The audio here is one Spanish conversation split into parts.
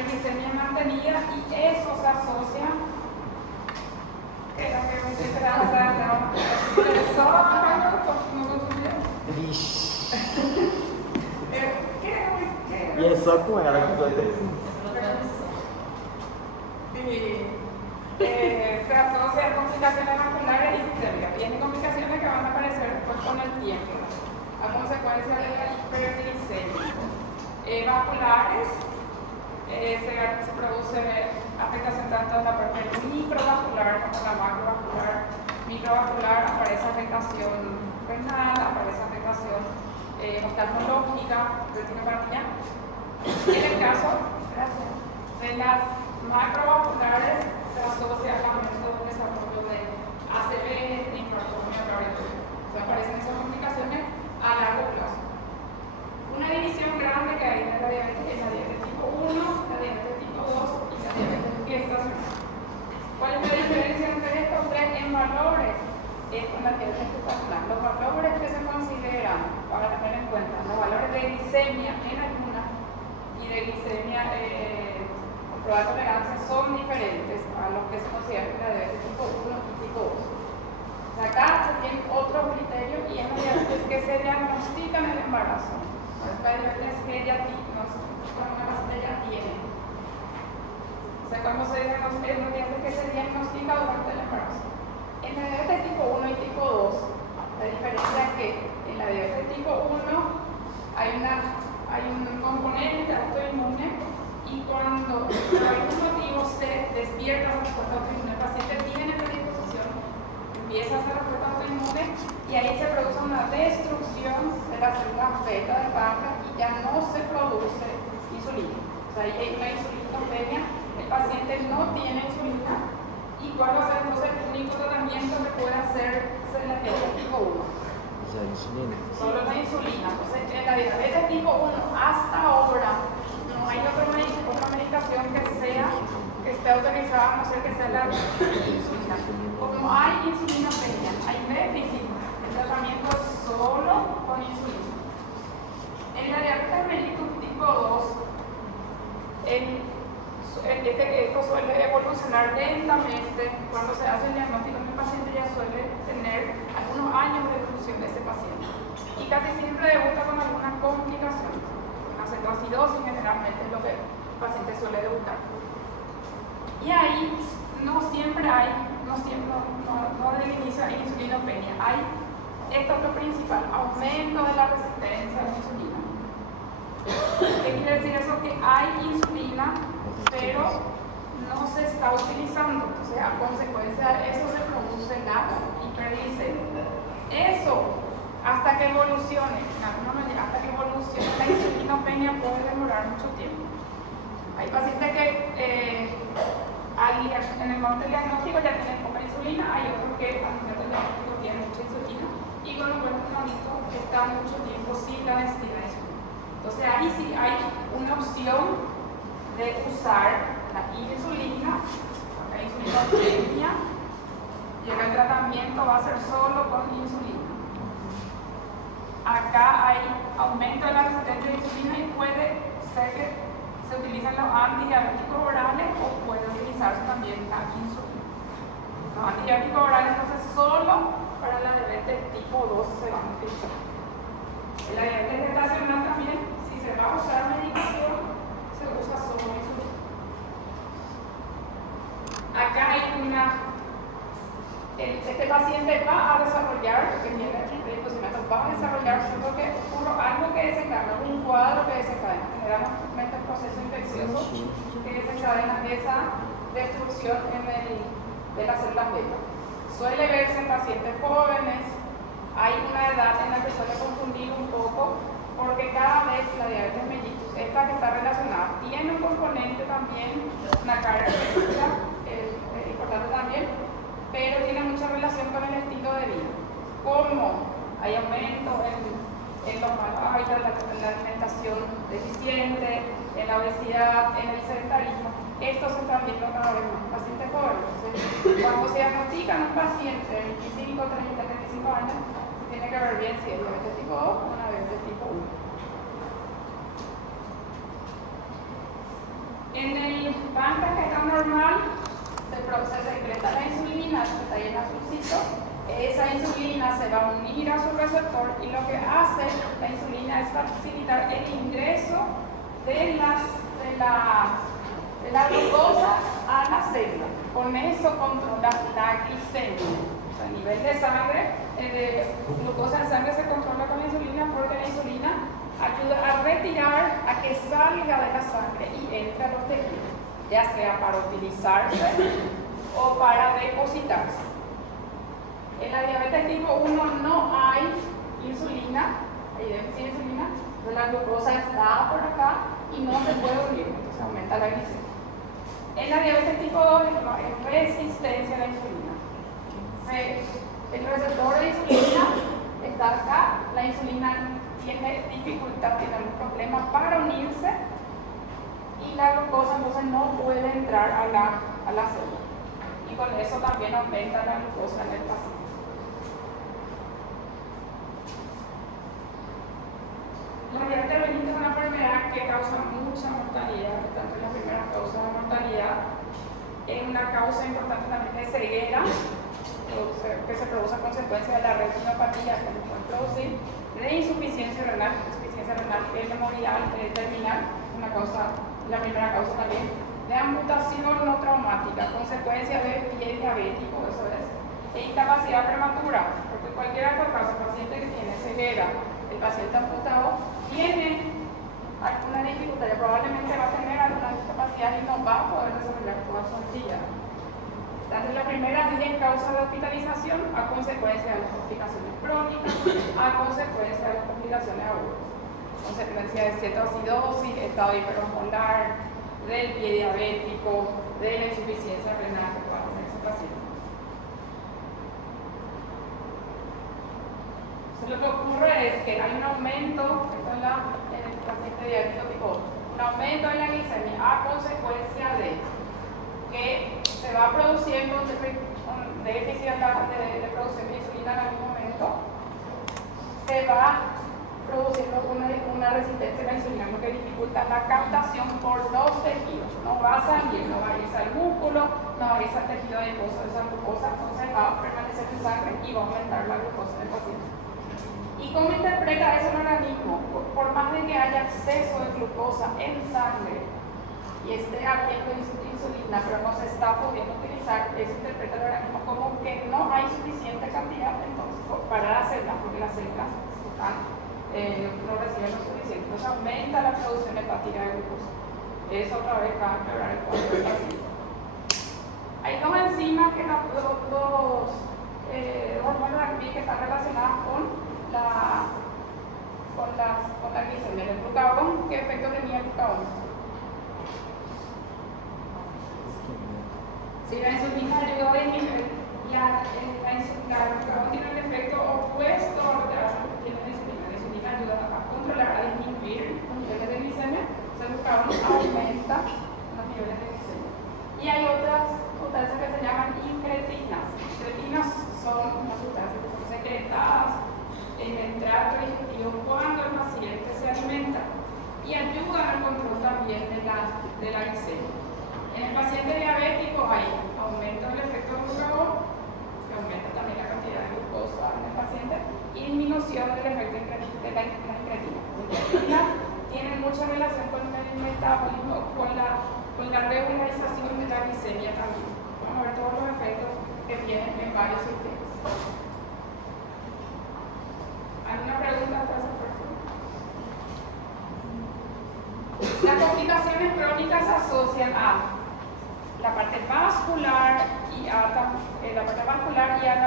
hiperglicemia mantenida, y eso se asocia. ¿Qué era que me interesaba? E é só com ela que vai ter. Se asocia a complicaciones vasculares y sistémicas. Tiene complicaciones que van a aparecer después con el tiempo, a consecuencia de la hiperglicemia. Vasculares, se produce afectación tanto en la parte microvascular como en la macrovascular. Microvascular aparece afectación renal, aparece afectación oftalmológica, retinopatía. En el caso de las macrovasculares, se asocia al aumento del desarrollo de ACV, de infarto miocardial. O sea, aparecen esas complicaciones a largo plazo. Una división grande que hay en la diabetes es la diabetes tipo 1, la diabetes tipo 2 y la diabetes gestacional. ¿Cuál es la diferencia entre estos tres en valores? Es con la diabetes gestacional. Los valores que se consideran para tener en cuenta, los valores de glicemia en ayunas y de glicemia con prueba de tolerancia son diferentes a los que se consideran en la diabetes tipo 1 y tipo 2. Acá se tiene otro criterio y es la diabetes que se diagnostica en el embarazo. La diabetes que ella tiene. O sea, cuando se diagnostica, es una diabetes que se diagnostica durante el embarazo. En la diabetes tipo 1 y tipo 2, la diferencia es que en la diabetes tipo 1 hay un componente autoinmune, y cuando por algún motivo se despierta la respuesta autoinmune, el paciente tiene predisposición, empieza a hacer la respuesta autoinmune, y ahí se produce una destrucción de las células beta del páncreas y ya no se produce insulina. O sea, ahí hay una insulinopenia, el paciente no tiene insulina, y cuál va a ser entonces el único tratamiento que puede hacerse en la diabetes tipo 1. Solo la insulina. Entonces, en la diabetes tipo 1 hasta ahora no hay otra medicación que esté autorizada, a no ser que sea la insulina. Como hay insulinopenia, hay déficit, el tratamiento es solo con insulina. En la diabetes mellitus tipo 2, esto suele evolucionar lentamente. Cuando se hace el diagnóstico en el paciente ya suele tener algunos años de evolución de ese paciente, y casi siempre debuta con alguna complicación. Acetoacidosis generalmente es lo que el paciente suele debutar, y ahí no siempre hay, no del inicio hay insulinopenia. Esto es lo principal, aumento de la resistencia a la insulina. ¿Qué quiere decir eso? Que hay insulina, pero no se está utilizando. O sea, a consecuencia de eso se produce la hiperglicemia. Eso, hasta que evolucione, la insulinopenia puede demorar mucho tiempo. Hay pacientes que en el momento del diagnóstico ya tienen poca insulina, hay otros que al momento del diagnóstico tienen mucha insulina, y con un buen tratamiento están mucho tiempo sin la necesidad de insulina. Entonces ahí sí hay una opción de usar la insulina, la insulinopenia, y el tratamiento va a ser solo con insulina. Acá hay aumento de la resistencia de insulina, y puede ser que se utilizan los antidiabéticos orales o puede utilizarse también la insulina. Los antidiabéticos orales entonces solo para la diabetes tipo 2 se van a utilizar. En la diabetes gestacional también, si se va a usar medicación, se usa solo insulina. Acá hay este paciente va a desarrollar, que tiene predisposición, va a desarrollar algo que desencadena, un cuadro que desencadena, generalmente el proceso infeccioso que desencadena esa destrucción de las células beta. Suele verse en pacientes jóvenes. Hay una edad en la que suele confundir un poco, porque cada vez la diabetes mellitus, esta que está relacionada, tiene un componente también, una carga genética, importante también, pero tiene mucha relación con el estilo de vida. Como hay aumento en los malos hábitos, en la alimentación deficiente, en la obesidad, en el sedentarismo, estos se están viendo cada vez más en pacientes jóvenes. Entonces, cuando se diagnostica en un paciente de 25, 30, 35 años, tiene que ver bien si es diabetes tipo 2 o una diabetes tipo 1. En el páncreas que está normal, se secreta la insulina, que está ahí en azulcito. Esa insulina se va a unir a su receptor y lo que hace la insulina es facilitar el ingreso de la glucosa a la célula. Con eso controla la glicemia. O sea, a nivel de sangre, glucosa en sangre se controla con la insulina porque la insulina ayuda a retirar, a que salga de la sangre y entre a los tejidos, ya sea para utilizarse o para depositarse. En la diabetes tipo 1 no hay insulina, hay déficit de insulina, entonces la glucosa está por acá y no se puede unir, entonces aumenta la glicemia. En la diabetes tipo 2 es resistencia a la insulina. El receptor de insulina está acá, la insulina tiene dificultad, tiene algún problema para unirse y la glucosa entonces no puede entrar a la célula. Y con eso también aumenta la glucosa en el paciente. La diabetes mellitus es una enfermedad que causa mucha mortalidad, tanto en la primera causa de mortalidad, es una causa importante también de ceguera, que se produce a consecuencia de la retinopatía que nos puede producir, de insuficiencia renal memorial terminal, la primera causa también, de amputación no traumática, consecuencia de pie diabético, eso es, e incapacidad prematura, porque cualquiera de estos casos, el paciente que tiene ceguera, el paciente amputado, tiene alguna dificultad, probablemente va a tener alguna discapacidad y no va a poder desarrollar toda su actividad. Entonces, la primera 10 causas de hospitalización a consecuencia de las complicaciones crónicas, a consecuencia de las complicaciones agudas, consecuencia de cetoacidosis, estado hiperosmolar, del pie diabético, de la insuficiencia renal que pueda tener ese paciente. Lo que ocurre es que hay un aumento, esto en el paciente diabético tipo 2, un aumento en la glicemia a consecuencia de que se va produciendo un déficit de producción de insulina en algún momento, se va produciendo una resistencia a la insulina, lo que dificulta la captación por los tejidos. No va a salir, no va a irse al músculo, no va a irse al tejido adiposo de esa glucosa, entonces va a permanecer en sangre y va a aumentar la glucosa en el paciente. ¿Y cómo interpreta eso el organismo? Por más de que haya exceso de glucosa en sangre y esté habiendo insulina, pero no se está pudiendo utilizar, eso interpreta el organismo como que no hay suficiente cantidad entonces para las células, porque las células no reciben lo suficiente. Entonces aumenta la producción hepática de glucosa. Eso otra vez va a empeorar el cuadro del paciente. Hay dos enzimas que dos hormonas que están relacionadas con la glicemia. El glucagón, ¿qué efecto tenía el glucagón? Si la insulina ayudó a disminuir, el glucagón tiene un efecto opuesto a lo que tiene la insulina. La insulina ayuda a controlar, a disminuir los niveles de glicemia, el glucagón aumenta los niveles de glicemia. Y hay otras sustancias que se llaman incretinas. Incretinas son unas sustancias que son secretadas en el tracto digestivo cuando el paciente se alimenta y ayudan al control también de la glicemia. En el paciente diabético hay aumento del efecto del glucagón, que aumenta también la cantidad de glucosa en el paciente, y disminución del efecto de la incretina. La incretina tiene mucha relación con el metabolismo, con la regularización de la glicemia también. Vamos a ver todos los efectos que tienen en varios sistemas. ¿Alguna pregunta para esa persona? Las complicaciones crónicas se asocian a la parte vascular y a la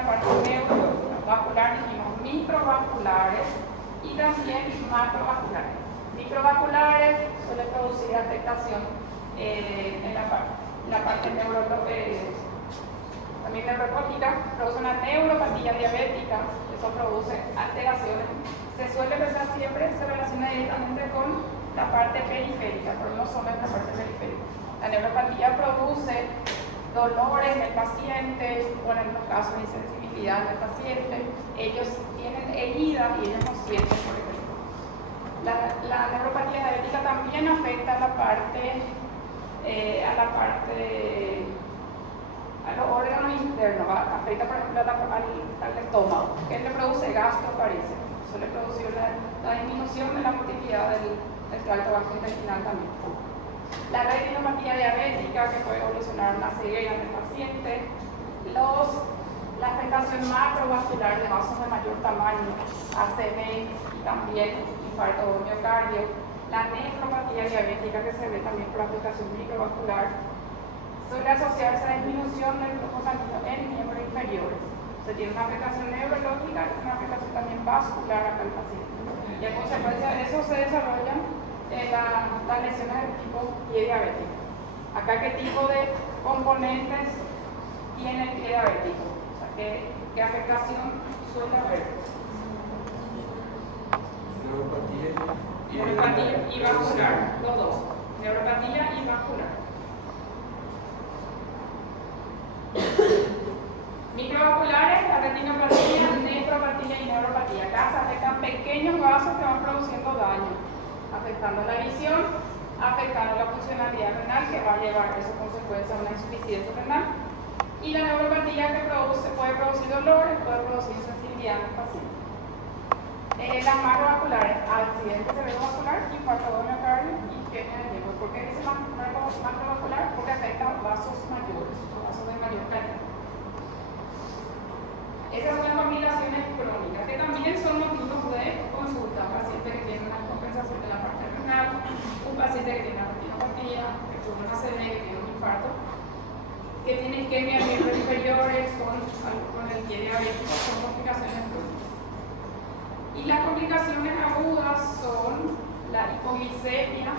parte neurovascular, dijimos microvasculares y también macrovasculares. Microvasculares suele producir afectación en la parte también neurológica, produce una neuropatía diabética, eso produce alteraciones. Se suele pensar siempre, se relaciona directamente con la parte periférica, pero no solo en la parte periférica. La neuropatía produce dolores en el paciente, o en algunos casos insensibilidad en el paciente. Ellos tienen heridas y ellos no sienten, por ejemplo. La neuropatía diabética también afecta la parte a los órganos internos, afecta por ejemplo al estómago, que le produce gastroparesia, suele producir la disminución de la motilidad del tracto gastrointestinal también. La retinopatía diabética, que puede evolucionar una ceguera en el paciente, la afectación macrovascular de vasos de mayor tamaño, ACV, también infarto o miocardio, la nefropatía diabética, que se ve también por afectación microvascular, suele asociarse a la disminución del flujo sanguíneo en miembros inferiores. Se tiene una afectación neurológica y una afectación también vascular acá al paciente. Y a consecuencia de eso se desarrollan las lesiones del tipo pie diabético. Acá, ¿qué tipo de componentes tiene el pie diabético? O sea, ¿qué afectación suele haber? Neuropatía y vascular, los dos. Neuropatía y vascular. Microvasculares, la retinopatía, nefropatía y neuropatía. Acá se afectan pequeños vasos que van produciendo daño, afectando la visión, afectando la funcionalidad renal, que va a llevar eso consecuencia a una insuficiencia renal. Y la neuropatía, que puede producir dolores, puede producir sensibilidad en el paciente. Las macrovasculares, accidente cerebrovascular, infarto de miocardio y isquemia del miembro. ¿Por qué dice macrovascular? Porque afecta vasos mayores, vasos de mayor calidad. Esas son las complicaciones crónicas, que también son motivos de consulta. Un paciente que tiene una compensación de la parte renal, un paciente que tiene una retinopatía, que tuvo una ACV, que tiene un infarto, que tiene isquemia en miembros inferiores con el pie diabético, son complicaciones crónicas. Y las complicaciones agudas son la hipoglicemia,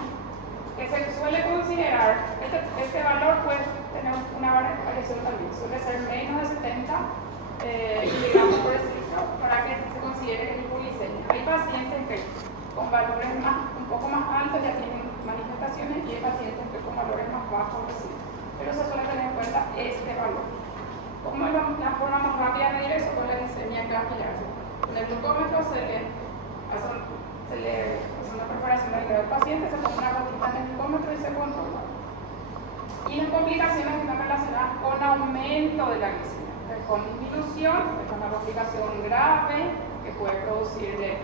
que se suele considerar, este valor puede tener una variación también, suele ser menos de 70 miligramos por decilitro para que se considere hipoglicemia. Hay pacientes que con valores un poco más altos ya tienen manifestaciones y hay pacientes que con valores más bajos reciben. Pero se suele tener en cuenta este valor. ¿Cómo es la forma más rápida de medir eso? Con la glicemia capilar. En el glucómetro se le hace una perforación del dedo del paciente, se pone una gotita en el glucómetro y se controla. Y las complicaciones están relacionadas con aumento de la glicemia, con disminución, es una complicación grave que puede producir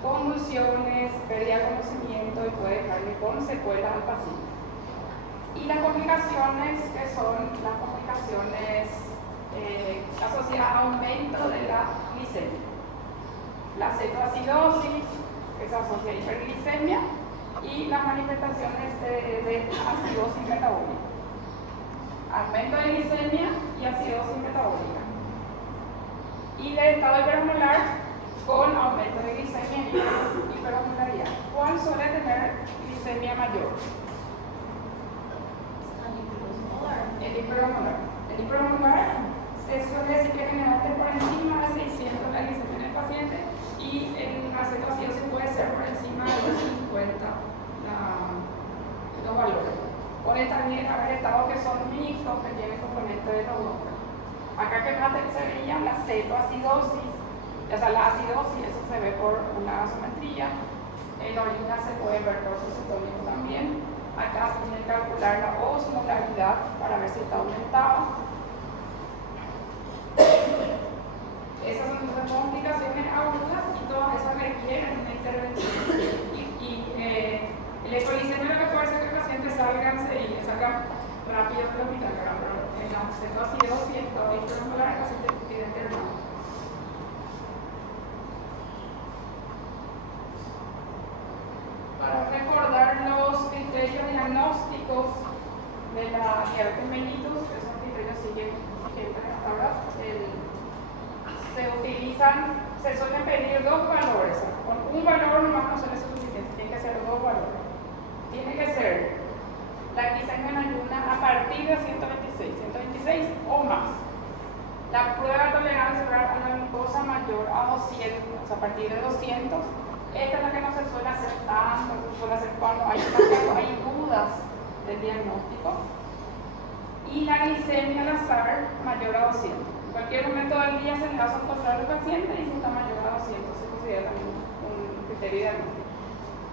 convulsiones, pérdida de conocimiento y puede dejarle con secuelas al paciente. Y las complicaciones que son las complicaciones asociadas a aumento de la glicemia. La cetoacidosis, que se asocia a hiperglicemia, y las manifestaciones de acidosis metabólica. Aumento de glicemia y acidosis metabólica. Y de estado hiperosmolar con aumento de glicemia y hiperosmolaridad. ¿Cuál suele tener glicemia mayor? El hiperosmolar. El hiperosmolar se suele decir que generalmente por encima de 600 la glicemia en el paciente y en la cetoacidosis puede ser por encima de 50 los valores. Puede también haber estados que son mixtos, que tienen componente de los dos. Acá que más se veía la cetoacidosis, o sea, la acidosis, eso se ve por una gasometría. En la orina se puede ver por su cetónico también. Acá se tiene que calcular la osmolaridad para ver si está aumentado. Esas son las complicaciones agudas y todas esas requieren una intervención. El electrolisemia lo que puede hacer que el paciente salga rápido del hospital, pero en la cetoacidosis y el estado hiperosmolar el paciente tiene internado. Para recordar los criterios diagnósticos de la diabetes mellitus, esos criterios siguen vigentes hasta ahora. Se suelen pedir dos valores. Con un valor nomás no suele ser suficiente, tiene que ser dos valores. Tiene que ser la glicemia en ayuna a partir de 126 o más. La prueba de tolerancia oral a la glucosa mayor a 200, o sea, a partir de 200. Esta es la que no se suele hacer tanto, se suele hacer cuando hay dudas del diagnóstico. Y la glicemia al azar mayor a 200. En cualquier momento del día se le hace un control al paciente y si está mayor a 200 se considera también un criterio diagnóstico.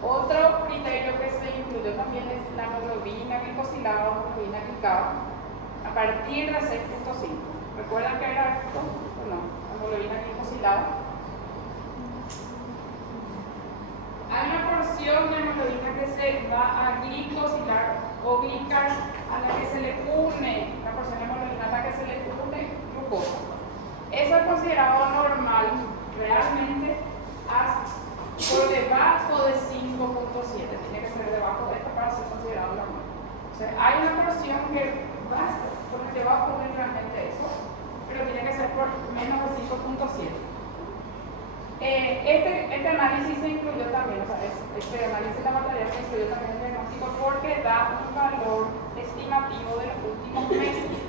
Otro criterio que se incluyó también es la hemoglobina glicosilada o hemoglobina glicada a partir de 6.5. ¿Recuerdan que era esto? ¿O no? Hemoglobina glicosilada. Hay una porción de hemoglobina que se va a glicosilar o glicar a la que se le une, la porción de hemoglobina a la que se le une glucosa. Eso es considerado normal realmente por debajo de 5.7. Tiene que ser debajo de esto para ser considerado normal. O sea, hay una porción que basta por debajo de realmente eso, pero tiene que ser por menos de 5.7. Este análisis se incluyó también, o sea, este análisis de la materia se incluyó también en el diagnóstico porque da un valor estimativo de los últimos meses.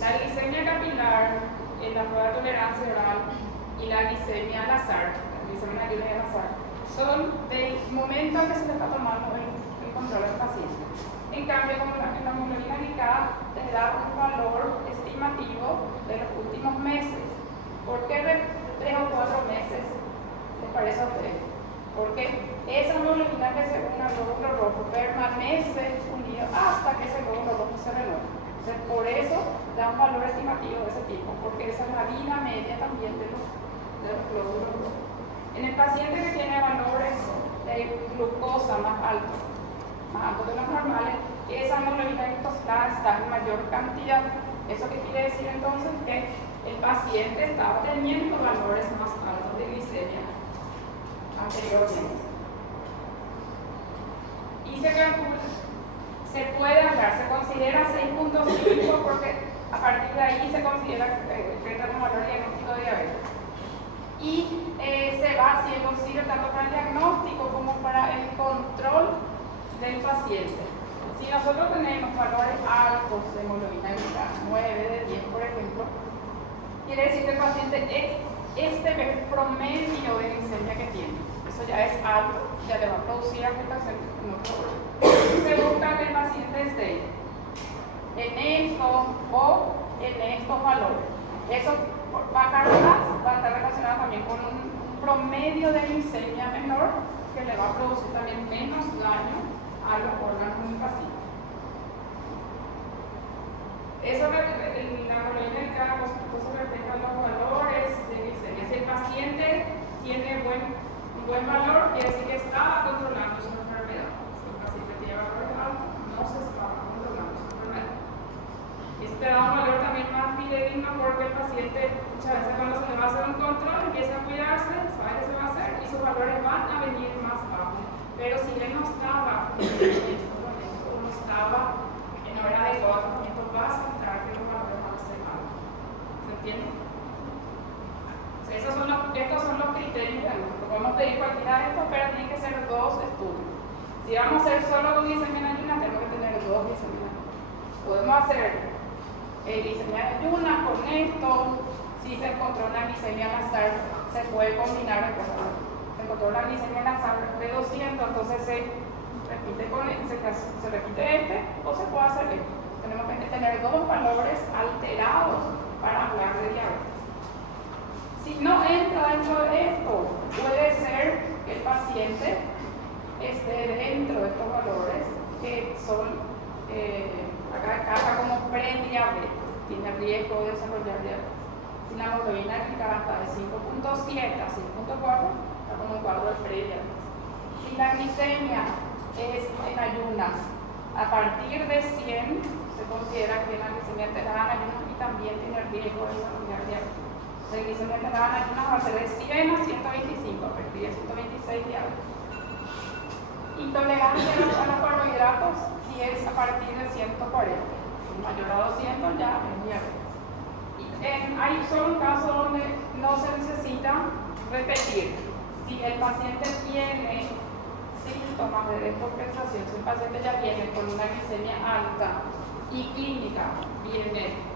La glicemia capilar, la prueba de tolerancia oral y la glicemia al azar, la glicemia al azar, son del momento en que se le está tomando el control del paciente. En cambio, como la hemoglobina glicada te da un valor estimativo de los últimos meses. ¿Por qué de 3 o 4 meses les parece a ustedes? Porque esa hemoglobina que se une al glóbulo rojo permanece unida hasta que ese glóbulo rojo se renueva. Entonces, por eso da un valor estimativo de ese tipo, porque esa es la vida media también de los glóbulos rojos. En el paciente que tiene valores de glucosa más altos de los normales, esa hemoglobina glicosilada está en mayor cantidad. ¿Eso qué quiere decir entonces? Que el paciente estaba teniendo valores más altos de glicemia anteriormente. Y se calcula, se puede hablar, se considera 6.5 porque a partir de ahí se considera que está con valor diagnóstico de diabetes. Y se va haciendo sirve tanto para el diagnóstico como para el control del paciente. Si nosotros tenemos valores altos de hemoglobina glicada, 9 de 10 por ejemplo, quiere decir que el paciente es el promedio de glicemia que tiene. Eso ya es alto, ya le va a producir afectaciones en otro órgano. Se busca que el paciente esté en esto o en estos valores. Eso va a estar relacionado también con un promedio de glicemia menor que le va a producir también menos daño a los órganos del paciente. Eso la hemoglobina glicada refleja los valores de glicemia. Si el paciente tiene un buen valor, quiere decir que está controlando su enfermedad. Si el paciente tiene valores altos, no se está controlando su enfermedad. Esto te da un valor también más fidedigno porque el paciente muchas veces cuando se le va a hacer un control empieza a cuidarse, sabe qué se va a hacer y sus valores van a venir más bajos. Pero si él no estaba no estaba en hora de tratamiento, vas a encontrar que los valores van a ser altos. ¿Se entiende? Estos son los criterios de luz. Podemos pedir cualquiera de estos, pero tienen que ser 2 estudios. Si vamos a hacer solo con glicemia en ayunas, tenemos que tener 2 glicemia en ayunas. Podemos hacer glicemia en ayunas con esto. Si se encontró una glicemia al azar, se puede combinar el cosas. Se encontró una glicemia al azar de 200, entonces se repite este o se puede hacer esto. Tenemos que tener 2 valores alterados para hablar de diabetes. Si no entra dentro de esto, puede ser que el paciente esté dentro de estos valores que son acá como prediabetes, tiene riesgo de desarrollar diabetes. Si la hemoglobina glicada está de 5.7 a 5.4, está como un cuadro de prediabetes. Si la glicemia es en ayunas a partir de 100, se considera que la glicemia alterada en ayunas y también tiene riesgo de desarrollar diabetes. La glicemia alterada en ayunas va a ser de 100 a 125, a partir de 126 diabetes. Intolerancia a los carbohidratos si es a partir de 140, si es mayor a 200 ya es diabetes. Hay solo un caso donde no se necesita repetir. Si el paciente tiene síntomas de descompensación, si el paciente ya viene con una glicemia alta y clínica,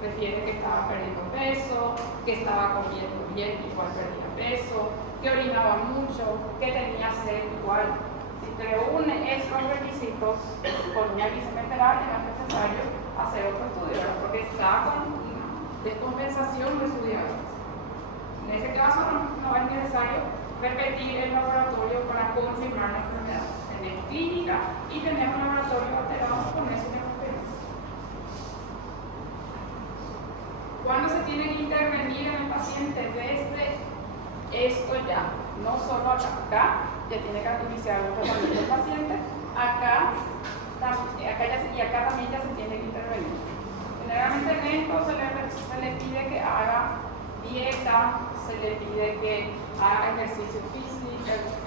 refiere que estaba perdiendo peso, que estaba comiendo bien, igual perdía peso, que orinaba mucho, que tenía sed, igual. Si te reúne esos requisitos con una glicemia alterada, no es necesario hacer otro estudio, ¿verdad? Porque está con descompensación de su diabetes. En ese caso no es necesario repetir el laboratorio para confirmar la enfermedad. Tener clínica y tener un laboratorio alterado con eso de referencia. Cuando se tiene que intervenir en el paciente desde esto ya, no solo acá ya tiene que iniciar un tratamiento del paciente, acá también ya se tiene que intervenir. Generalmente en esto se le pide que haga dieta, se le pide que haga ejercicio físico,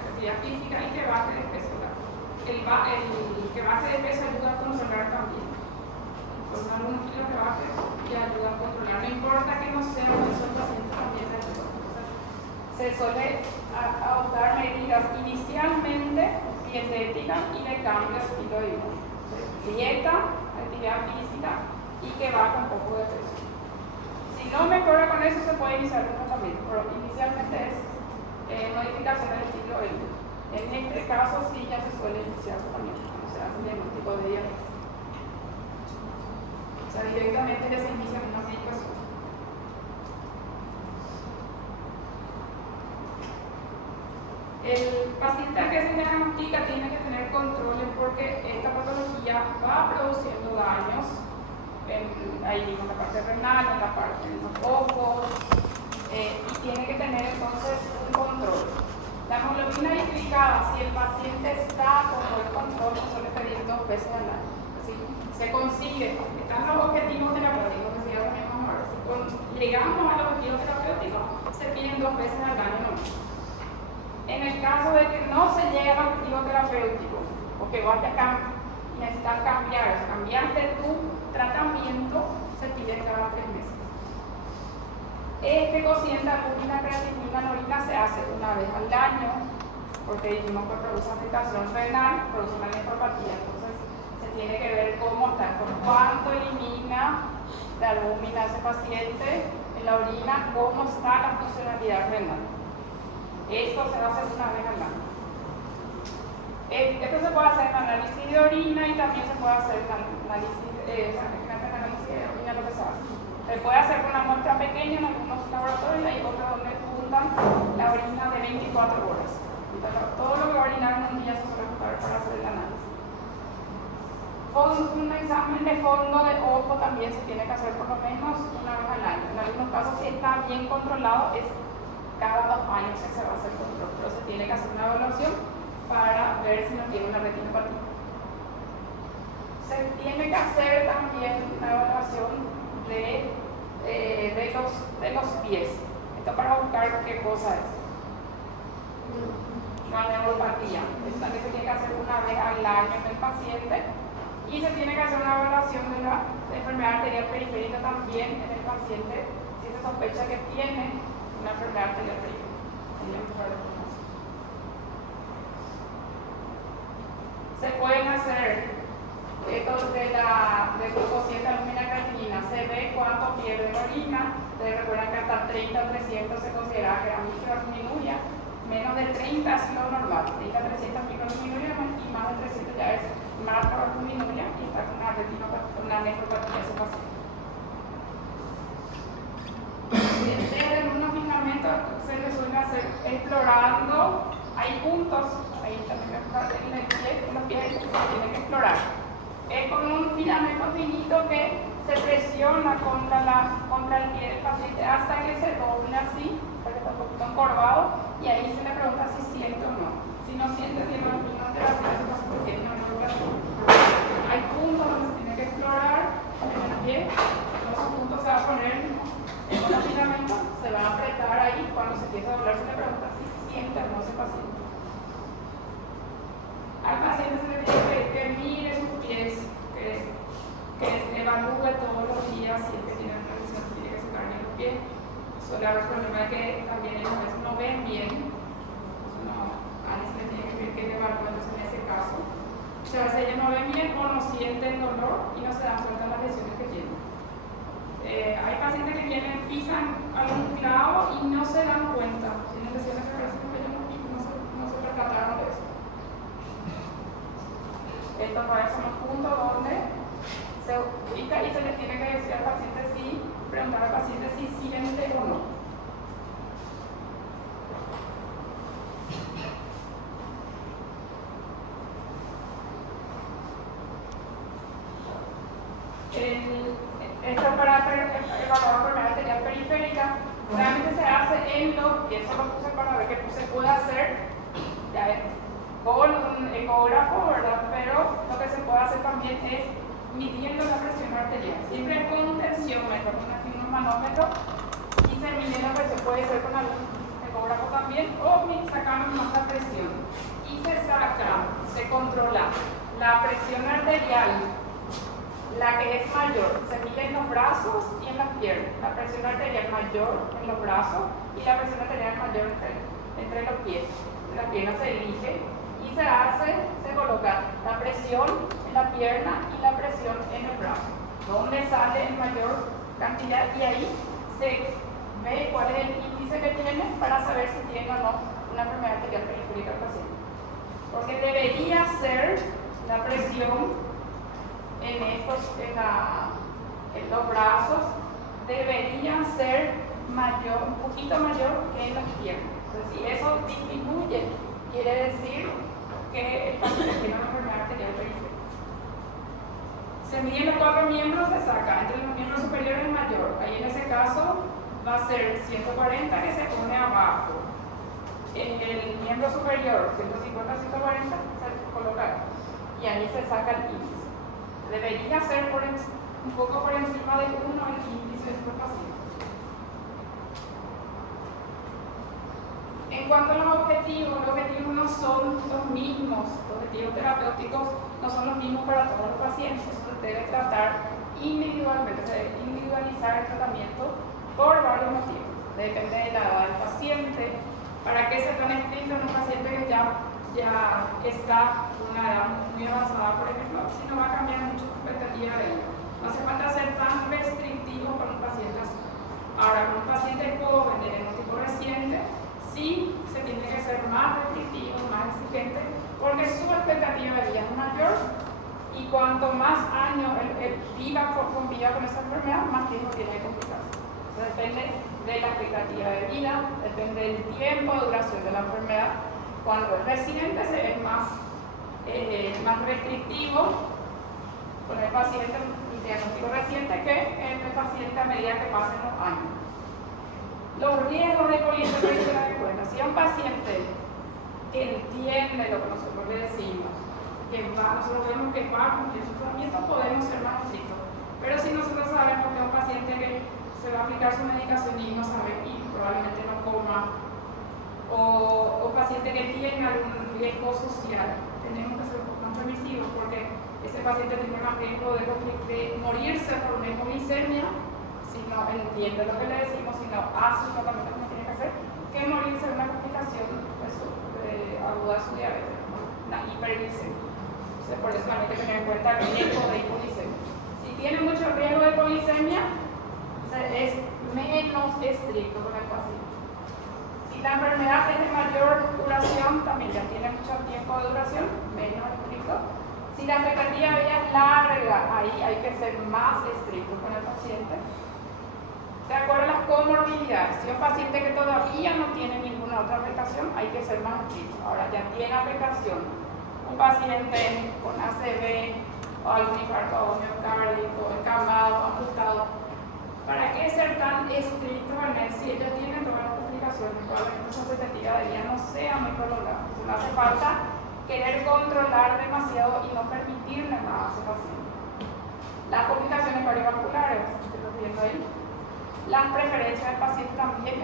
actividad física y que baje de peso. El que baje de peso ayuda a controlar también. Con algunos kilos de baje y ayuda a controlar. No importa que no sea un solo paciente, también ayuda. Se suele adoptar medidas inicialmente dietéticas y de cambio de estilo de vida. Dieta, actividad física y que baje un poco de peso. Si no mejora con eso, se puede iniciar un tratamiento, pero inicialmente es modificación del estilo de vida. En este caso sí ya se suele iniciar tratamiento, cuando se hace el diagnóstico de diabetes. O sea, directamente ya se inicia una medicación. El paciente que se diagnostica tiene que tener controles porque esta patología va produciendo daños ahí mismo en la parte renal, en la parte de los ojos, y tiene que tener entonces un control. La hemoglobina glicada, si el paciente está con el control, se suele pedir 2 veces al año. ¿Sí? Se consigue, están los objetivos terapéuticos, que si ahora mismo si llegamos al objetivo terapéutico, se piden 2 veces al año no. En el caso de que no se llegue al objetivo terapéutico, o que vaya a necesitar cambiarte tu tratamiento, se pide cada 3 meses. Este cociente de albúmina, creatinina en orina se hace una vez al año, porque dijimos que produce afectación renal, produce una nefropatía, entonces se tiene que ver cómo está, por cuánto elimina de albúmina ese paciente en la orina, cómo está la funcionalidad renal. Esto se va a hacer una vez al año. Esto se puede hacer en análisis de orina y también se puede hacer en análisis de orina, lo que se hace. Se puede hacer con una muestra pequeña en algunos laboratorios y hay otros donde juntan la orina de 24 horas. Entonces, todo lo que va a orinar en un día se suele juntar para hacer el análisis. Un examen de fondo de ojo también se tiene que hacer por lo menos una vez al año. En algunos casos, si está bien controlado, es cada 2 años que se va a hacer control, pero se tiene que hacer una evaluación para ver si no tiene una retinopatía. Se tiene que hacer también una evaluación de los pies. Esto para buscar qué cosa es. Una neuropatía. Esto también se tiene que hacer una vez al año en el paciente y se tiene que hacer una evaluación de la enfermedad arterial periférica también en el paciente si se sospecha que tiene una enfermedad arterial periférica. Se pueden hacer estos de los cocientes de albúmina creatinina, se ve cuánto pierde en orina. Ustedes recuerdan que hasta 30 o 300 se considera que era microalbuminuria, menos de 30 es lo normal, 30 a 300 microalbuminuria y más de 300 ya es macroalbuminuria y está con una nefropatía ese paciente. Desde algunos filamentos se les suele hacer explorando, hay puntos, ahí también en los pies se tiene que explorar. Es con un filamento finito que se presiona contra el pie del paciente hasta que se dobla así, porque está un poquito encorvado, y ahí se le pregunta si siente o no. Si no siente, tiene una terapia, porque no lo hace. Hay puntos donde se tiene que explorar en el pie, en esos puntos se va a poner en un filamento, se va a apretar ahí, cuando se empieza a doblar se le pregunta si siente o no ese paciente. Al paciente se le dice que mire sus pies, que evalúe todos los días si es que tiene una lesión, tiene que sacar bien los pies. Suele haber problema de que también ellos a veces no ven bien, alguien se le tiene que ver que evalúe entonces en ese caso. O sea, a veces ellos no ven bien o no sienten dolor y no se dan cuenta de las lesiones que tienen. Hay pacientes que pisan algún clavo y no se dan cuenta, tienen lesiones que parecen que ellos no se percataron de eso. Estos son los puntos donde se ubica y se le tiene que decir al paciente si, preguntar al paciente si siente o no. en los pies, eso lo puse para ver que se puede hacer ya ven, con un ecógrafo, ¿verdad? Pero lo que se puede hacer también es midiendo la presión arterial, siempre con tensiómetro, con un manómetro, y se mide la presión, puede ser con algún ecógrafo también, o sacamos más la presión. Y se controla la presión arterial, la que es mayor, se mide en los brazos y en las piernas. La presión arterial mayor en los brazos y la presión arterial mayor entre los pies. La pierna se elige y se coloca la presión en la pierna y la presión en el brazo, donde sale en mayor cantidad, y ahí se ve cuál es el índice que tiene para saber si tiene o no una enfermedad arterial periférica del paciente. Porque debería ser la presión en los brazos, debería ser mayor, un poquito mayor que en las piernas. Entonces, si eso disminuye, quiere decir que el paciente tiene una enfermedad arterial periférica. Se miden los 4 miembros, se saca entre los miembros superiores y el mayor. Ahí en ese caso va a ser 140 que se pone abajo. En el miembro superior, 150-140, se coloca y ahí se saca el índice. Debería ser un poco por encima de 1 el índice de estos pacientes. En cuanto a los objetivos no son los mismos, los objetivos terapéuticos no son los mismos para todos los pacientes, se debe tratar individualmente, se debe individualizar el tratamiento por varios motivos. Depende de la edad del paciente, para qué ser tan estricto en un paciente que ya está en una edad muy avanzada, por ejemplo, si no va a cambiar mucho la expectativa de vida. No hace falta ser tan restrictivo con un paciente así. Ahora, con un paciente joven de diagnóstico reciente, sí se tiene que ser más restrictivo, más exigente, porque su expectativa de vida es mayor y cuanto más años él conviva con esa enfermedad, más tiempo tiene que complicarse. Entonces, depende de la expectativa de vida, depende del tiempo de duración de la enfermedad. Cuando es reciente se ve más restrictivo con el paciente, el diagnóstico reciente, que en el paciente a medida que pasen los años. Los riesgos de poliinterferencia de cuerda. Si un paciente que entiende lo que nosotros le decimos, nosotros vemos que va a cumplir su tratamiento, podemos ser más estrictos. Pero si nosotros sabemos que es un paciente que se va a aplicar su medicación y no sabe y probablemente no coma, o paciente que tiene algún riesgo social, tenemos que ser más permisivos porque ese paciente tiene más riesgo de morirse por una hipoglicemia si no entiende lo que le decimos, si no hace el tratamiento que tiene que hacer, que morirse de una complicación aguda de su diabetes, una hiperglicemia. Entonces, por eso también hay que tener en cuenta el riesgo de hipoglicemia. Si tiene mucho riesgo de hipoglicemia, es menos estricto con el paciente. Si la enfermedad es de mayor duración, también ya tiene mucho tiempo de duración, menos estricto. Si la expectativa de vida es larga, ahí hay que ser más estricto con el paciente. De acuerdo a las comorbilidades, si un paciente que todavía no tiene ninguna otra afectación, hay que ser más estricto. Ahora ya tiene afectación, un paciente con ACV o algún infarto miocárdico, encamado, amputado, ¿para qué ser tan estricto en él si ella tiene todas las complicaciones? Probablemente su expectativa de vida no sea muy prolongada. No hace falta querer controlar demasiado y no permitirle nada a ese paciente. Las complicaciones cardiovasculares, estoy viendo ahí. Las preferencias del paciente también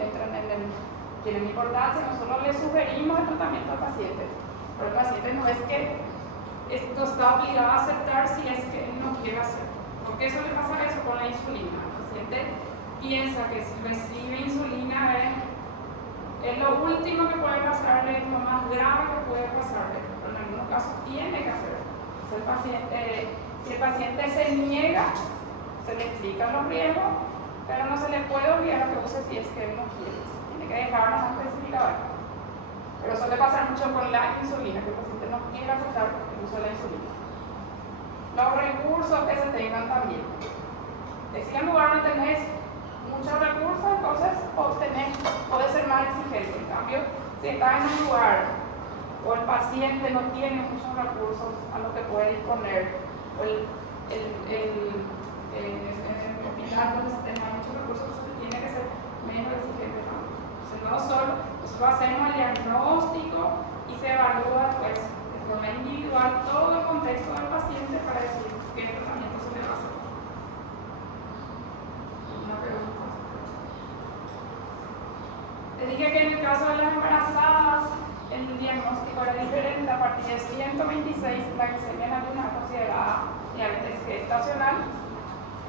tienen importancia. Nosotros le sugerimos el tratamiento al paciente, pero el paciente no es que esto está obligado a aceptar si es que él no quiere hacer. Porque eso le pasa eso con la insulina. El paciente piensa que si recibe insulina es lo último que puede pasarle, es lo más grave que puede pasarle, pero en algunos casos tiene que hacerlo. Si el paciente se niega, se le explican los riesgos, pero no se le puede obligar a que use si es que él no quiere. Tiene que dejarnos especificado. Pero suele pasar mucho con la insulina, que el paciente no quiere aceptar el uso de la insulina. Los recursos que se tengan también. Si en lugar no tenés muchos recursos, entonces puede ser más exigente. En cambio, si estás en un lugar o el paciente no tiene muchos recursos a los que puede disponer, o el hospital donde se tenga muchos recursos, entonces tiene que ser menos exigente también. no solo, nosotros hacemos el diagnóstico y se evalúa pues, de forma individual todo el contexto del paciente para decir qué tratamiento se le va a hacer. Una pregunta. Les dije que en el caso de las embarazadas, el diagnóstico era diferente. A partir de 126, la glicemia en ayuno es considerada diabetes gestacional.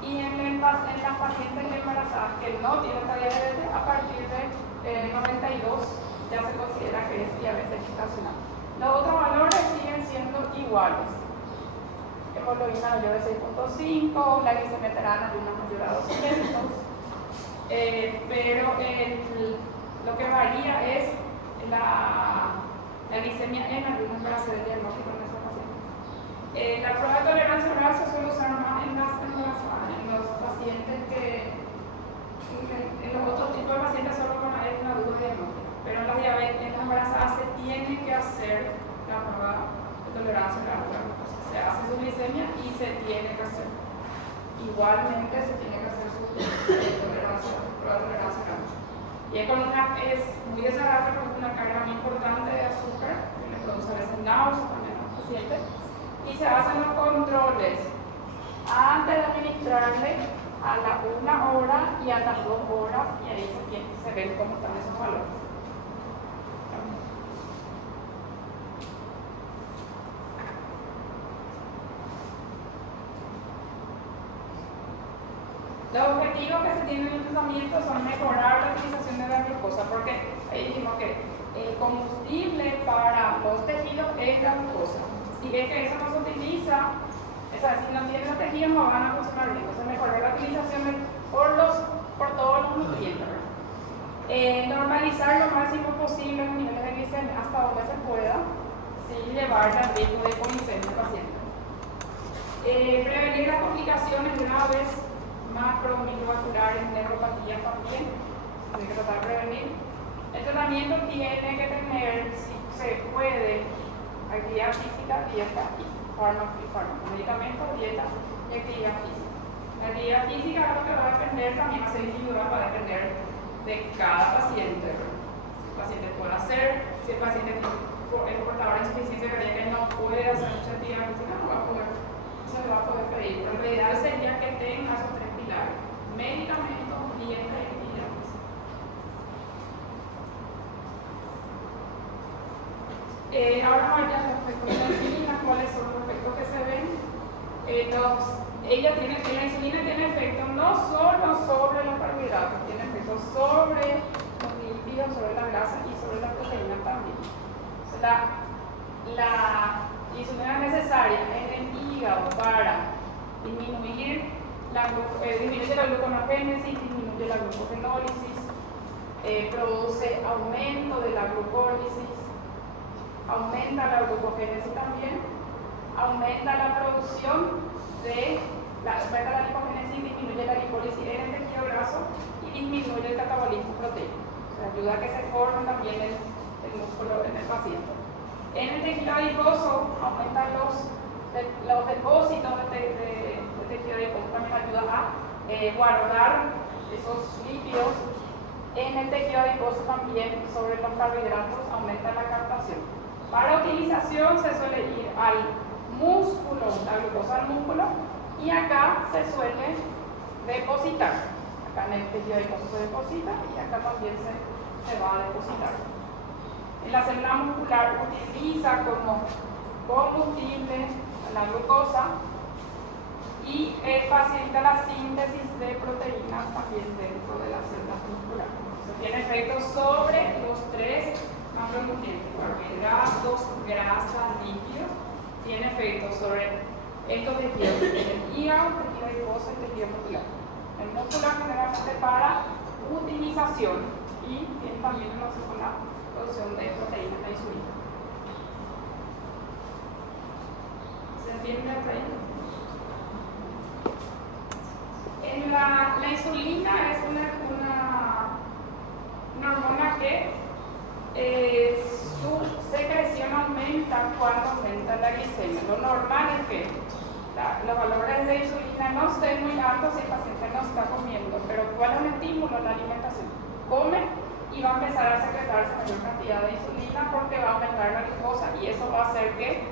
Y en las pacientes embarazadas que no tienen esta diabetes, a partir de 92 ya se considera que es diabetes gestacional. Los otros valores siguen siendo iguales. Hemoglobina mayor de 6.5, la glicemia enterana de una mayor a 200, pero lo que varía es la glicemia en ayuno para hacer el diagnóstico en esos pacientes. La prueba de tolerancia oral se suele usar más en las embarazadas, en los pacientes en los otros tipos de pacientes solo con una duda diagnóstica, pero en las embarazadas se tiene que hacer la prueba de tolerancia oral. Se hace su glicemia y se tiene que hacer. Igualmente se tiene que hacer su prueba de tolerancia oral. Y es muy desagradable porque es una carga muy importante de azúcar que le produce a veces náuseas también a los pacientes. Y se hacen los controles antes de administrarle a la 1 hora y a las 2 horas, y ahí se ven cómo están esos valores. Los objetivos que se tienen en el tratamiento son mejorar la utilización de la glucosa, porque ahí dijimos que el combustible para los tejidos es la glucosa. Si es que eso no se utiliza, o sea, si no tienen los tejidos no van a funcionar bien. Entonces mejorar la utilización por todos los nutrientes. Normalizar lo máximo posible los niveles de glicemia hasta donde se pueda, sin llevarle al riesgo de hipoglicemia al paciente. Prevenir las complicaciones graves, macrovasculares, neuropatías también, hay que tratar de prevenir. El tratamiento tiene que tener, si se puede, actividad física, dieta y fármacos, medicamentos, dieta y actividad física. La actividad física es lo que va a depender, también va a ser individual, va a depender de cada paciente. Si el paciente puede hacer, si el paciente es portador de insuficiencia cardíaca que no puede hacer mucha actividad física, no va a poder, se le va a poder pedir. Pero lo ideal sería que tenga esos 3 pilares: medicamentos, dieta y actividad física. Ahora vamos a ver los efectos de la insulina, cuáles son los efectos que se ven. La insulina tiene efectos no solo sobre los carbohidratos, tiene efectos sobre los lípidos, sobre la grasa y sobre la proteína también. La insulina es necesaria en el hígado para disminuye la gluconogénesis, disminuye la glucogenólisis, produce aumento de la glucólisis, aumenta la glucogénesis también, aumenta la producción aumenta la lipogénesis, disminuye la lipólisis en el tejido graso y disminuye el catabolismo proteico. O sea, ayuda a que se forme también el músculo en el paciente. En el tejido adiposo aumentan los depósitos de tejido adiposo, también ayuda a guardar esos lípidos. En el tejido adiposo también, sobre los carbohidratos, aumenta la captación. Para utilización se suele ir al músculo, la glucosa al músculo, y acá se suele depositar. Acá en el tejido adiposo se deposita y acá también se va a depositar. En la célula muscular utiliza como combustible la glucosa y facilita la síntesis de proteínas también dentro de las células musculares. Tiene efectos sobre los 3 macronutrientes: carbohidratos, grasa, lípidos. Tiene efectos sobre estos tejidos: el hígado, el tejido adiposo y el tejido muscular. El muscular generalmente para utilización y tiene también relación con la producción de proteínas de insulina. ¿Se entiende hasta ahí? La insulina es una hormona que su secreción aumenta cuando aumenta la glicemia. Lo normal es que los valores de insulina no estén muy altos si el paciente no está comiendo, pero ¿cuál es el estímulo? La alimentación. Come y va a empezar a secretarse mayor cantidad de insulina porque va a aumentar la glucosa y eso va a hacer que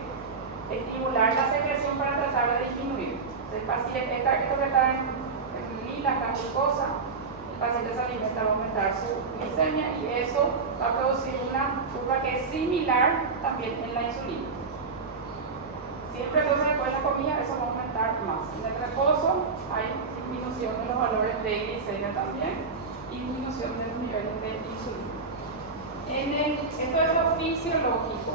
estimular la secreción para tratar de disminuir. El paciente, esto que está en lila, la glucosa, el paciente se alimenta, va a aumentar su glicemia y eso va a producir una curva que es similar también en la insulina. Siempre entonces después de la comida eso va a aumentar más. En el reposo hay disminución de los valores de glicemia también y disminución de los niveles de insulina. Esto es lo fisiológico.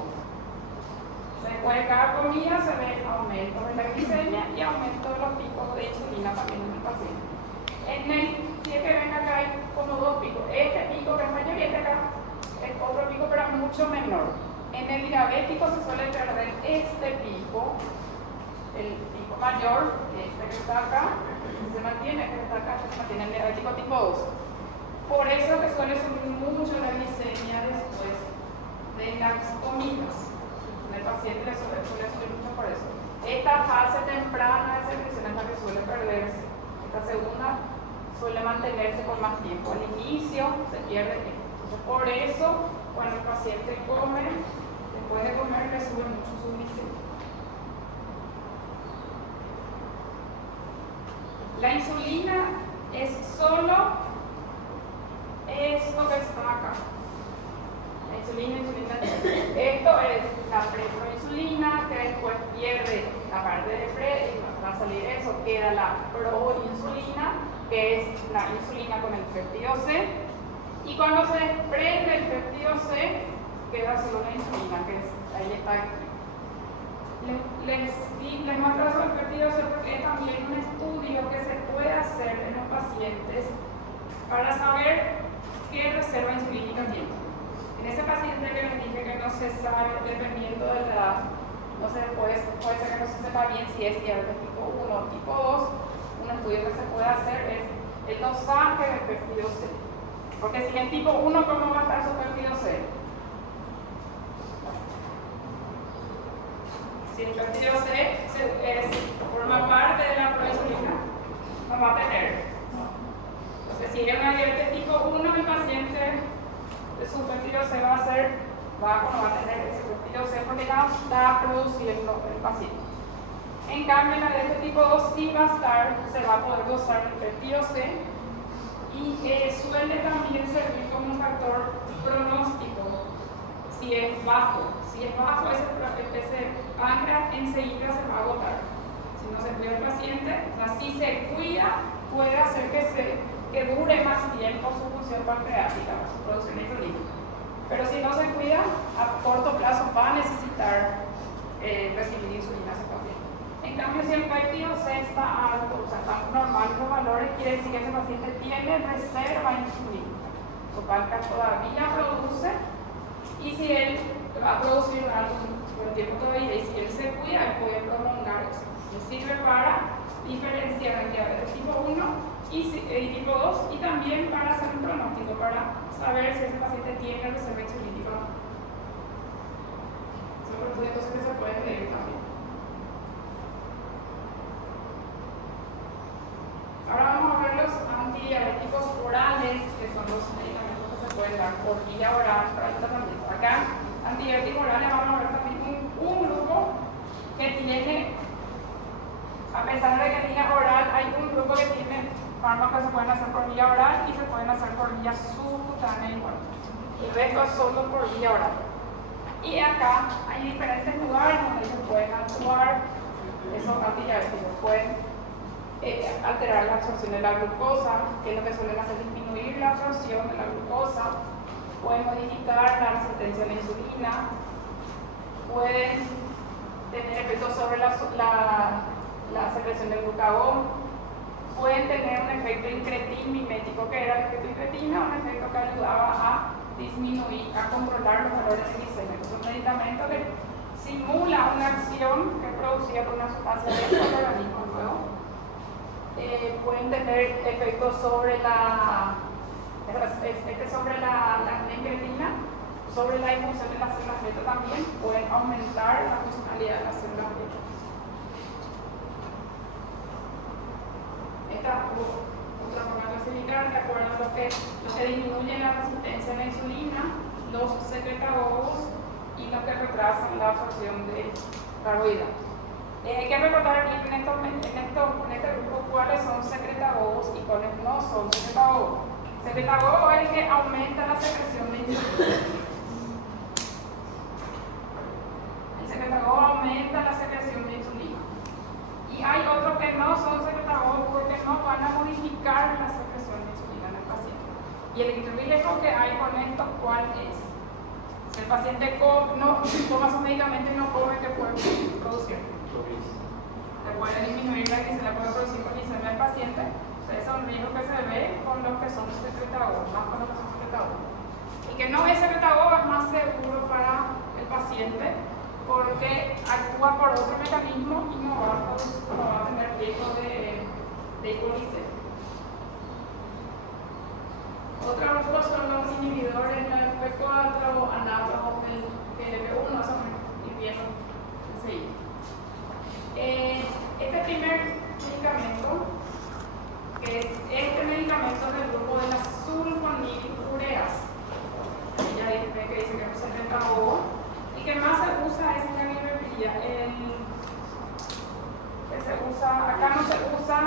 Después de cada comida se ve aumento de la glicemia y aumento de los picos de insulina también en el paciente. Si es que ven acá hay como dos picos. Este pico que es mayor y este acá es otro pico pero mucho menor. En el diabético se suele perder este pico, el pico mayor, este que está acá, se mantiene, este que está acá, se mantiene en el diabético tipo 2. Por eso que suele subir mucho la glicemia después de las comidas. El paciente le suele subir mucho por eso. Esta fase temprana de secreción es la que suele perderse. Esta segunda suele mantenerse por más tiempo. Al inicio se pierde tiempo. Entonces, por eso, cuando el paciente come, después de comer le sube mucho su glicemia. La insulina es solo esto que está acá. Insulina. Esto es la preproinsulina, que después pierde la parte de pre y va a salir eso, queda la proinsulina, que es la insulina con el péptido C. Y cuando se desprende el péptido C, queda solo la insulina, que es, ahí está aquí. Les muestro eso del péptido C porque es también un estudio que se puede hacer en los pacientes para saber qué reserva insulínica tiene. En ese paciente que les dije que no se sabe, dependiendo de la edad, no se puede ser que no se sepa bien si es diabetes tipo 1 o tipo 2, un estudio que se puede hacer es el dosaje del péptido C. Porque si en tipo 1, ¿cómo va a estar su péptido C? Si el péptido C forma parte de la proinsulina, no va a tener. Entonces, si es una diabetes tipo 1, el paciente su péptido C va a ser bajo, no va a tener ese péptido C porque no está produciendo el paciente. En cambio, en la diabetes tipo 2 sí va a estar, se va a poder dosar el péptido C y suele también servir como un factor pronóstico si es bajo. Si es bajo, ese páncreas enseguida se va a agotar. Si no se cuida el paciente, o sea, si se cuida, puede hacer que dure más tiempo su función pancreática, su producción de insulina. Pero si no se cuida, a corto plazo va a necesitar recibir insulina ese paciente. En cambio, si el péptido C está alto, o sea, están normales los valores, quiere decir que ese paciente tiene reserva insulínica. Su páncreas todavía produce y si él va a producir algún tiempo todavía y si él se cuida, él puede prolongar eso. Le sirve para diferenciar el diabetes tipo 1 y tipo 2 y también para hacer un pronóstico, para saber si ese paciente tiene reserva insulínica o no. Son estudios que se pueden medir también. Ahora vamos a ver los antidiabéticos orales, que son los medicamentos que se pueden dar por vía oral para el tratamiento. Acá, antidiabéticos orales, vamos a ver también un grupo que tiene, a pesar de que diga oral, hay un grupo que tiene fármacos que se pueden hacer por vía oral y se pueden hacer por vía subcutánea igual. El resto es solo por vía oral. Y acá hay diferentes lugares donde se pueden actuar esos antidiabéticos. Pueden alterar la absorción de la glucosa, que es lo que suelen hacer, disminuir la absorción de la glucosa. Pueden modificar la resistencia a la insulina. Pueden tener efectos sobre la secreción del glucagón. Pueden tener un efecto incretin mimético, que era el efecto incretina, un efecto que ayudaba a disminuir, a controlar los valores de glicemia. Es un medicamento que simula una acción que es producida por una sustancia dentro del organismo nuevo. Pueden tener efectos sobre la incretina, sobre la impulsión de las células beta también, pueden aumentar la funcionalidad de las células beta. Esta otra forma clasificar de acuerdo a lo que disminuye la resistencia a la insulina, los secretagogos y los que retrasan la absorción de carbohidratos. Hay que recordar bien en este grupo cuáles son secretagogos y cuáles no son secretagogos. Secretagogo es el que aumenta la secreción de insulina. El secretagogo aumenta la secreción de insulina. Y hay otros que no son secretagogos porque no van a modificar la secreción de insulina en el paciente. Y el riesgo que hay con esto, ¿cuál es? Si el paciente no toma su medicamento y no come, ¿qué puede producir? Se puede disminuir la glicemia, puede producir glicemia al paciente. Ese es un riesgo que se ve con los que son secretagogos, más con los que son secretagogos. Y que no es secretagogo es más seguro para el paciente porque actúa por otro mecanismo y no va a tener riesgo de hipoglicemia. Otro grupo son los inhibidores, el P4, análogos del GLP-1, eso me viendo enseguida. Este primer medicamento, que es este medicamento del grupo de las sulfonilureas, ya dije que dice que es el secretagogo, y que más se usa es la glibenclamida. Acá no se usa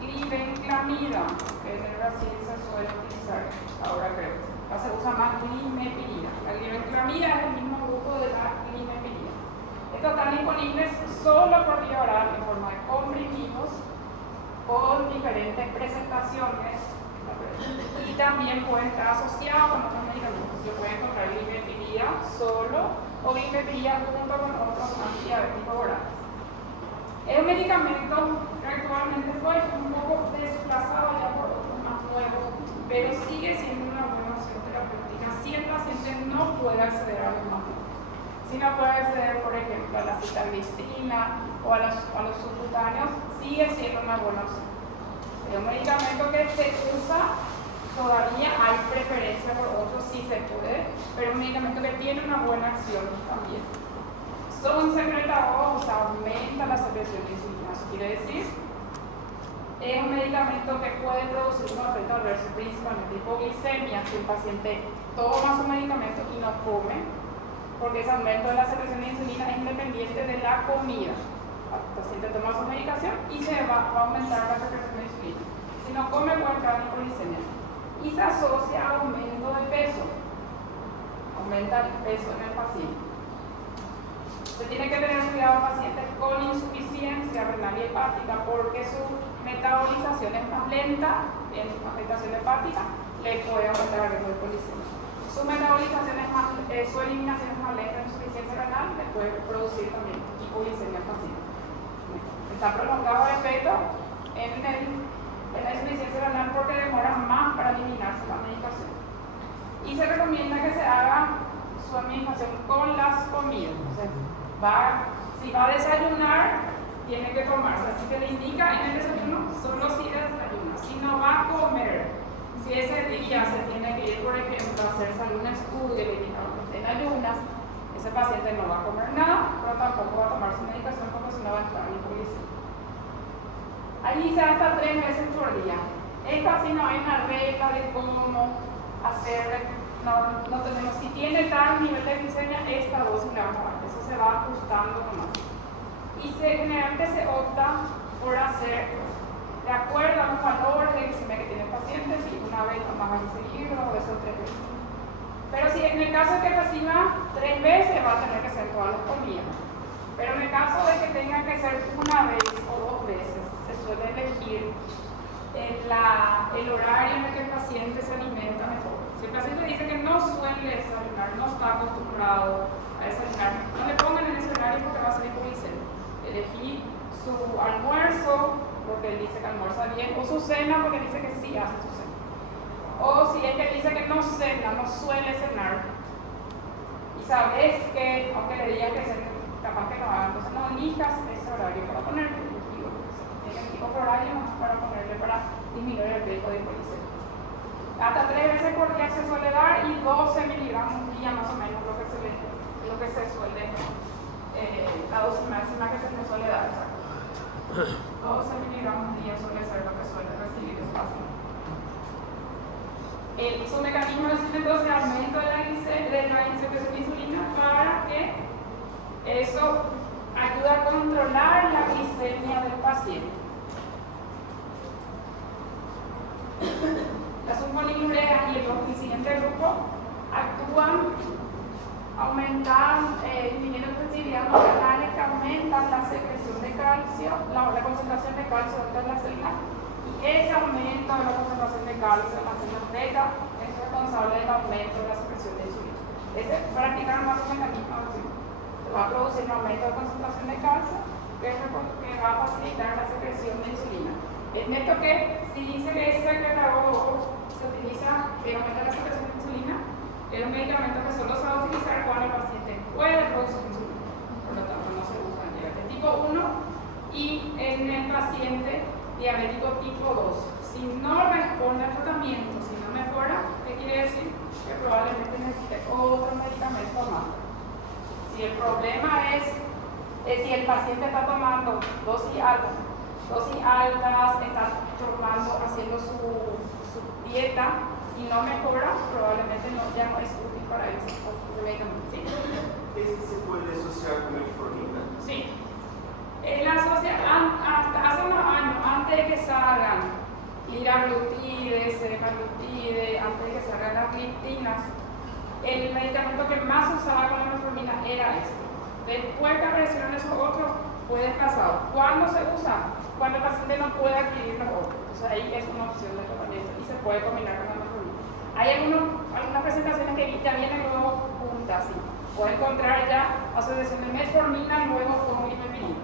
glibenclamida, que en el Brasil se suele utilizar, ahora creo. Acá se usa más glibenclamida. La glibenclamida es el mismo grupo de la glibenclamida. Estos están disponibles solo por vía oral en forma de comprimidos con diferentes presentaciones y también puede estar asociado con otros medicamentos. Se puede encontrar glibenclamida solo o glibenclamida junto con otros antidiabéticos orales. Es un medicamento que actualmente fue un poco desplazado ya por otros más nuevos, pero sigue siendo una buena opción terapéutica si el paciente no puede acceder a los más nuevos. Si no puede acceder, por ejemplo, a la citalmistrina o a los subcutáneos, sigue siendo una buena opción. Es un medicamento que se usa, todavía hay preferencia por otros, sí se puede, pero es un medicamento que tiene una buena acción también. Son secretagogos, aumenta la secreción de insulina, eso quiere decir, es un medicamento que puede producir un efecto adverso, principalmente hipoglicemia, si el paciente toma su medicamento y no come, porque ese aumento de la secreción de insulina es independiente de la comida. El paciente toma su medicación y se va a aumentar la secreción de insulina. Si no come, puede entrar en hipoglicemia. Y se asocia a aumento de peso. Aumenta el peso en el paciente. Se tiene que tener cuidado en pacientes con insuficiencia renal y hepática porque su metabolización es más lenta en afectación hepática, le puede aumentar el riesgo de hipoglicemia. Su metabolización es más, su eliminación es más lenta en insuficiencia renal, le puede producir también hipoglicemia al paciente. Está prolongado el efecto en la insuficiencia renal porque demora más para eliminarse la medicación. Y se recomienda que se haga su administración con las comidas. O sea, si va a desayunar, tiene que tomarse. Así que le indica en el desayuno solo si desayuna. Si no va a comer, si ese día se tiene que ir, por ejemplo, a hacerse algún estudio y le indicaron que esté en ayunas, ese paciente no va a comer nada, pero tampoco va a tomar su medicación porque si no va a entrar en hipoglicemia. Ahí dice hasta 3 veces por día. Esta sí no hay una regla de cómo hacer. No tenemos, si tiene tal nivel de glicemia, esta dosis le vamos a dar, eso se va ajustando nomás. Y generalmente se opta por hacer de acuerdo a los valores de glicemia que tiene el paciente, si una vez nomás hay que seguirlo o eso 3 veces. Pero si en el caso de que reciba 3 veces, va a tener que ser todas las comidas. Pero en el caso de que tenga que ser una vez o 2 veces, se suele elegir el horario en el que el paciente se alimenta mejor. Si el paciente dice que no suele desayunar, no está acostumbrado a desayunar, no le pongan en ese horario porque va a ser hipoglicemia. Elegir su almuerzo porque él dice que almuerza bien, o su cena porque dice que sí hace su cena. O si es que dice que no cena, no suele cenar, y sabes que, aunque le digan que cena, capaz que no haga, entonces no elijas ese horario para ponerle. Tienen otro horario para ponerle para disminuir el riesgo de hipoglicemia. Hasta 3 veces por día se suele dar y 12 miligramos al día más o menos lo que se suele, la dosis máxima que se le suele dar. 12 miligramos al día suele ser lo que suele recibir el paciente. Su mecanismo es entonces aumento de la secreción de insulina para que eso ayude a controlar la glicemia del paciente. Las sulfonilureas y el siguiente grupo actúan disminuyendo la sensibilidad de los canales que aumentan la secreción de calcio, la concentración de calcio dentro de las células, y ese aumento de la concentración de calcio en las células beta es responsable del aumento de la secreción de insulina. Practicar más un mecanismo así, va a producir un aumento de concentración de calcio que va a facilitar la secreción de insulina. Es neto que si dice que ese secretario se utiliza que aumenta la secreción de insulina, es un medicamento que solo se va a utilizar cuando el paciente puede producir insulina, por lo tanto no se usa en diabetes tipo 1 y en el paciente diabético tipo 2. Si no responde al tratamiento, si no mejora, ¿qué quiere decir? Que probablemente necesite otro medicamento más. Si el problema es si el paciente está tomando dosis altas, está haciendo su dieta y no mejora, probablemente ya no es útil para ese medicamento. ¿Sí? ¿Este se puede asociar con metformina? Sí. Hasta hace unos años, antes de que salgan liraglutide, semaglutide, antes de que salgan las gliptinas, el medicamento que más se usaba con la metformina era este. Después que aparecieron esos otros, fue desplazado. ¿Cuándo se usa? Cuando el paciente no puede adquirir los otros. Entonces ahí es una opción de tratamiento y se puede combinar con la metformina. Hay algunas presentaciones que ya vienen luego juntas, ¿sí? Puede encontrar ya asociación de metformina y luego con glipepirina.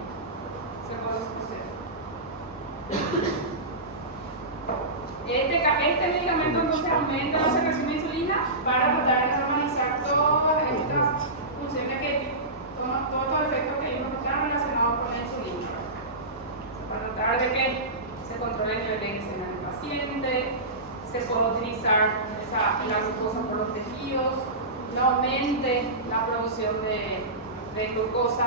Se puede hacer. Este medicamento entonces aumenta la secreción de insulina para tratar de normalizar todas estas funciones todos los efectos que vimos que están relacionados con la insulina. Para tratar de que se controle el nivel de glicemia del paciente, se pueda utilizar la glucosa por los tejidos, no aumente la producción de glucosa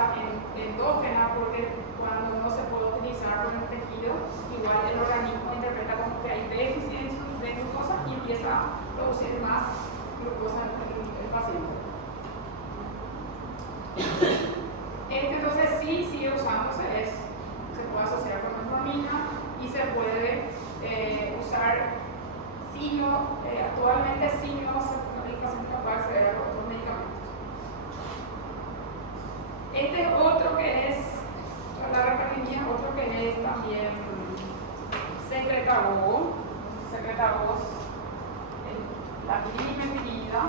endógena, porque cuando no se puede utilizar por el tejido, igual el organismo interpreta como que hay déficit de glucosa y empieza a producir más glucosa en el paciente. Entonces sí sigue usándose, se puede asociar con metformina y se puede usar actualmente sí no el paciente no puede acceder a otros medicamentos. Este es otro que es la repartición, otro que es también secretabos, la glimetilida.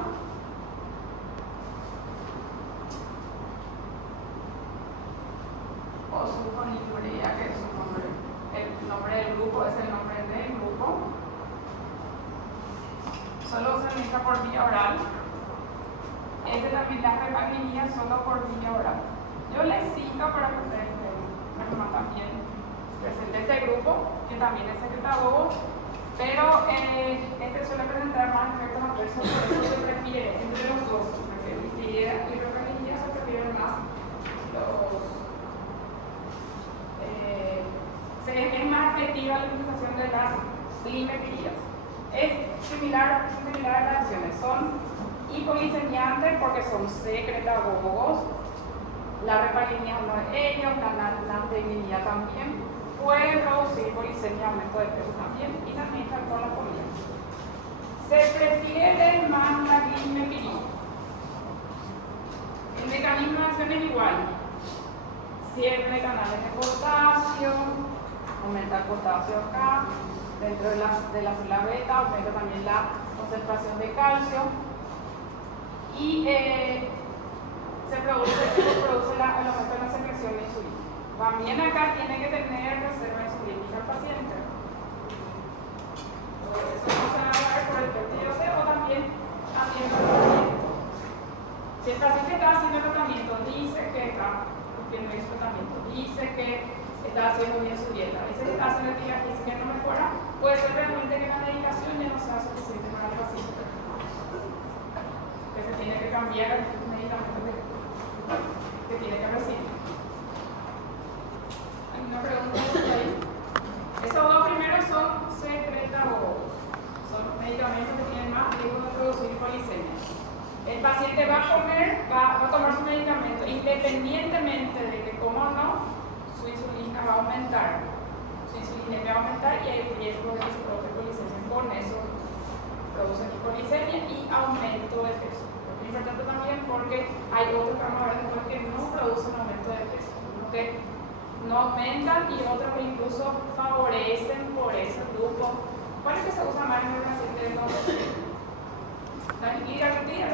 O sulfonilurea, que es su nombre, el nombre del grupo es el nombre del grupo. Solo se administra por vía oral. También la repaglinidia solo por vía oral. Yo les cito para que ustedes también presente este grupo, que también es secretado, pero suele presentar más efectos adversos, por eso se prefiere entre los dos, porque glimetilida y repaglinidia se prefieren más es más efectiva la utilización de las glimetilidad. Es similar a las acciones, son hipoglicemiantes porque son secretagogos, la repaglinidia es uno de ellos, la lanteglinidia también, pueden producir hipoglicemia, aumento de peso también y también están con la comida. Se prefiere más la glimetilida. El mecanismo de acción es igual. Cierre canales de potasio, aumenta el potasio acá, dentro de la célula beta, aumenta también la concentración de calcio y se produce el aumento de la secreción de insulina. También acá tiene que tener reserva insulínica el paciente. Eso no se va a dar por el péptido C o también haciendo el tratamiento. Si el paciente está haciendo el tratamiento, dice que está cumpliendo ese tratamiento, dice que está haciendo bien su dieta, a veces está haciendo actividad física y no mejora, puede ser realmente que la medicación ya no sea suficiente para el paciente. Que se tiene que cambiar el medicamento que tiene que recibir. ¿Hay una pregunta por ahí? Esos dos primeros son secretagogos, son medicamentos que tienen más independientemente de que como no, su insulina va a aumentar, su insulinemia va a aumentar y hay riesgo de que se provoque hipoglicemia. Con eso produce hipoglicemia y aumento de peso. Es importante también porque hay otros que vamos a ver después que no producen aumento de peso, unos que no aumentan y otros que incluso favorecen por ese grupo. ¿Cuál es que se usa más en el paciente de obesidad? ¿La liraglutida?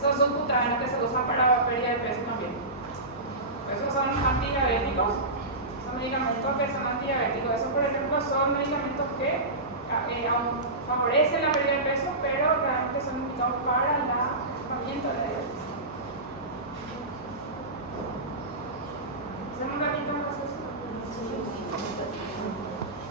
Esos son subcutáneos que se usan para pérdida de peso también. Esos son antidiabéticos, son medicamentos que son antidiabéticos. Esos, por ejemplo, son medicamentos que favorecen la pérdida de peso